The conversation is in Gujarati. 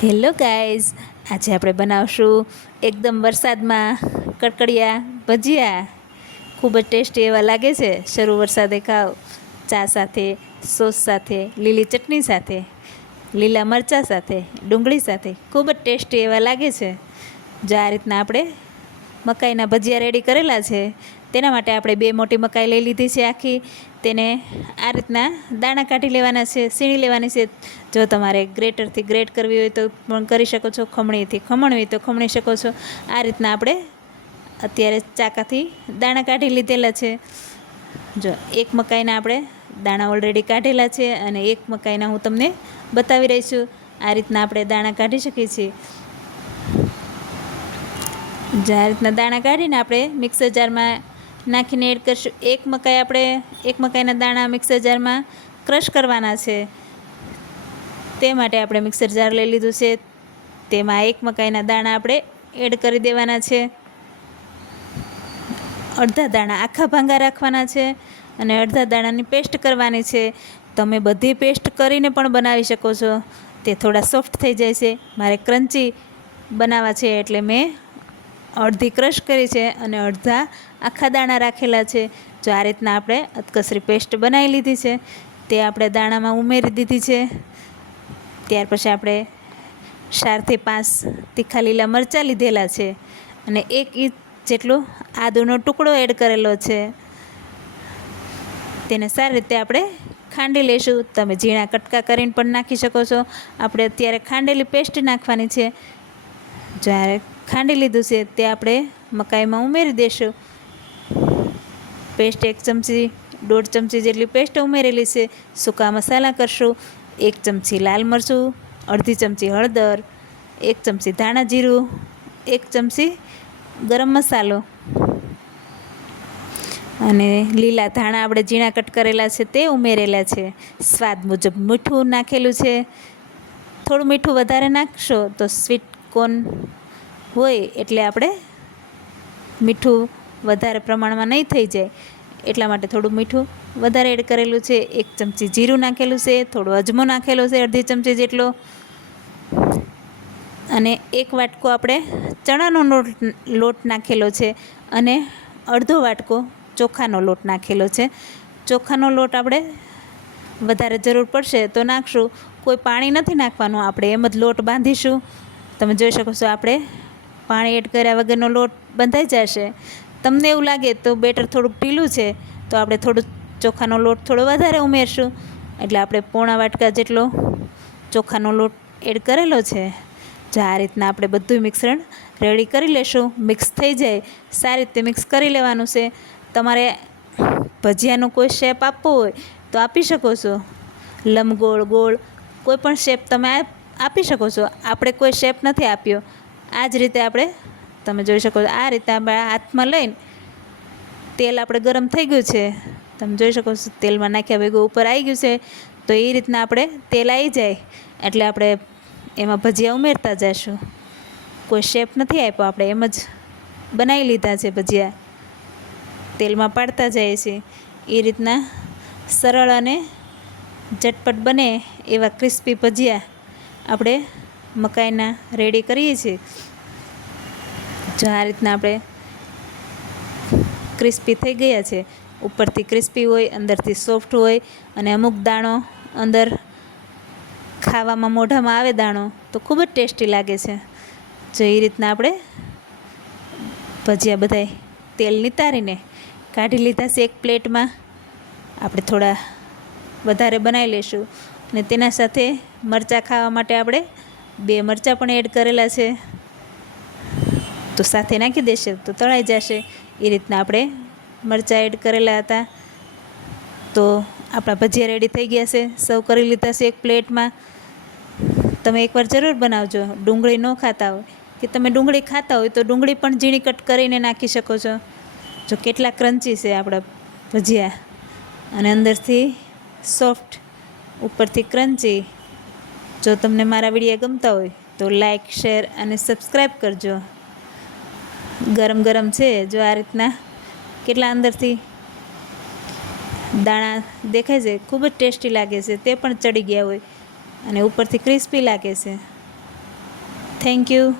હેલો ગાઈઝ, આજે આપણે બનાવશું એકદમ વરસાદમાં કડકડિયા ભજીયા. ખૂબ જ ટેસ્ટી એવા લાગે છે. શરૂ વરસાદે ખાઓ, ચા સાથે, સોસ સાથે, લીલી ચટણી સાથે, લીલા મરચાં સાથે, ડુંગળી સાથે ખૂબ જ ટેસ્ટી એવા લાગે છે. જો આ રીતના આપણે મકાઈના ભજીયા રેડી કરેલા છે. તેના માટે આપણે 2 મોટી મકાઈ લઈ લીધી છે આખી. તેને આ રીતના દાણા કાઢી લેવાના છે, સીણી લેવાની છે. જો તમારે ગ્રેટરથી ગ્રેટ કરવી હોય તો પણ કરી શકો છો, ખમણીથી ખમણવી તો ખમણી શકો છો. આ રીતના આપણે અત્યારે ચાકાથી દાણા કાઢી લીધેલા છે. જો એક મકાઈના આપણે દાણા ઓલરેડી કાઢેલા છે અને એક મકાઈના હું તમને બતાવી રહી છું. આ રીતના આપણે દાણા કાઢી શકીએ છીએ. જે આ રીતના દાણા કાઢીને આપણે મિક્સર જારમાં નાખીને એડ કરીશું. એક મકાઈના દાણા મિક્સર જારમાં ક્રશ કરવાના છે. તે માટે આપણે મિક્સર જાર લઈ લીધું છે. તેમાં એક મકાઈના દાણા આપણે એડ કરી દેવાના છે. અડધા દાણા આખા ભાંગા રાખવાના છે અને અડધા દાણાની પેસ્ટ કરવાની છે. તમે બધી પેસ્ટ કરીને પણ બનાવી શકો છો. તે થોડા સોફ્ટ થઈ જાય છે. મારે ક્રન્ચી બનાવવા છે એટલે મેં અડધી ક્રશ કરી છે અને અડધા આખા દાણા રાખેલા છે. જો આ રીતના આપણે અધકચરી પેસ્ટ બનાવી લીધી છે, તે આપણે દાણામાં ઉમેરી દીધી છે. ત્યાર પછી આપણે 4થી 5 તીખા લીલા મરચાં લીધેલા છે અને 1 ઇંચ જેટલો આદુનો ટુકડો એડ કરેલો છે. તેને સારી રીતે આપણે ખાંડી લઈશું. તમે ઝીણા કટકા કરીને પણ નાખી શકો છો. આપણે અત્યારે ખાંડેલી પેસ્ટ નાખવાની છે. જ્યારે ખાંડી લીધું છે તે આપણે મકાઈમાં ઉમેરી દઈશું. પેસ્ટ 1 ચમચી 1.5 ચમચી જેટલી પેસ્ટ ઉમેરેલી છે. સૂકા મસાલા કરશું. 1 ચમચી લાલ મરચું, અડધી ચમચી હળદર, 1 ચમચી ધાણા જીરું, 1 ચમચી ગરમ મસાલો અને લીલા ધાણા આપણે ઝીણા કટ કરેલા છે તે ઉમેરેલા છે. સ્વાદ મુજબ મીઠું નાખેલું છે. થોડું મીઠું વધારે નાખશો તો સ્વીટ કોર્ન હોય એટલે આપણે મીઠું વધારે પ્રમાણમાં નહીં થઈ જાય, એટલા માટે થોડું મીઠું વધારે એડ કરેલું છે. 1 ચમચી જીરું નાખેલું છે. થોડો અજમો નાખેલો છે, અડધી ચમચી જેટલો. અને 1 વાટકો આપણે ચણાનો લોટ નાખેલો છે અને અડધો વાટકો ચોખાનો લોટ નાખેલો છે. ચોખાનો લોટ આપણે વધારે જરૂર પડશે તો નાખશું. કોઈ પાણી નથી નાખવાનું, આપણે એમ જ લોટ બાંધીશું. તમે જોઈ શકો છો આપણે પાણી એડ કર્યા વગરનો લોટ બંધાઈ જશે. તમને એવું લાગે તો બેટર થોડુંક ઢીલું છે તો આપણે થોડું ચોખાનો લોટ થોડો વધારે ઉમેરશું. એટલે આપણે પોણા વાટકા જેટલો ચોખાનો લોટ એડ કરેલો છે. જો આ રીતના આપણે બધું મિશ્રણ રેડી કરી લેશું. મિક્સ થઈ જાય, સારી રીતે મિક્સ કરી લેવાનું છે. તમારે ભજીયાનો કોઈ શેપ આપવો હોય તો આપી શકો છો. લંબગોળ, ગોળ કોઈ પણ શેપ તમે આપી શકો છો. આપણે કોઈ શેપ નથી આપ્યો. આ જ રીતે આપણે તમે જોઈ શકો છો. આ રીતે આપણે હાથમાં લઈને તેલ આપણે ગરમ થઈ ગયું છે. તમે જોઈ શકો છો તેલમાં નાખ્યા ભેગું ઉપર આવી ગયું છે. તો એ રીતના આપણે તેલ આવી જાય એટલે આપણે એમાં ભજીયા ઉમેરતા જઈશું. કોઈ શેપ નથી આપ્યો, આપણે એમ જ બનાવી લીધા છે ભજીયા. તેલમાં પાડતા જઈએ છીએ. એ રીતના સરળ અને ઝટપટ બને એવા ક્રિસ્પી ભજીયા આપણે મકાઈના રેડી કરીએ છીએ. જો આ રીતના આપણે ક્રિસ્પી થઈ ગયા છે. ઉપરથી ક્રિસ્પી હોય, અંદરથી સોફ્ટ હોય અને અમુક દાણો અંદર ખાવામાં મોઢામાં આવે દાણો તો ખૂબ જ ટેસ્ટી લાગે છે. જો એ રીતના આપણે ભજીયા બધાય તેલ નિતારીને કાઢી લીધા છે. એક પ્લેટમાં આપણે થોડા વધારે બનાવી લઈશું અને તેના સાથે મરચાં ખાવા માટે આપણે 2 મરચાં પણ એડ કરેલા છે. તો સાથે નાખી દેશે તો તળાઈ જશે. એ રીતના આપણે મરચાં એડ કરેલા હતા. તો આપણા ભજીયા રેડી થઈ ગયા છે. સર્વ કરી લીધા છે એક પ્લેટમાં. તમે એકવાર જરૂર બનાવજો. ડુંગળી ન ખાતા હોય કે તમે ડુંગળી ખાતા હોય તો ડુંગળી પણ ઝીણી કટ કરીને નાખી શકો છો. જો કેટલા ક્રન્ચી છે આપણા ભજીયા અને અંદરથી સોફ્ટ, ઉપરથી ક્રન્ચી. જો તમને મારા વિડીયો ગમતા હોય તો લાઈક, શેર અને સબસ્ક્રાઈબ કરજો. ગરમ ગરમ છે. જો આ રીતના કેટલા અંદરથી દાણા દેખાય છે, ખૂબ જ ટેસ્ટી લાગે છે. તે પણ ચડી ગયા હોય અને ઉપરથી ક્રિસ્પી લાગે છે. Thank you.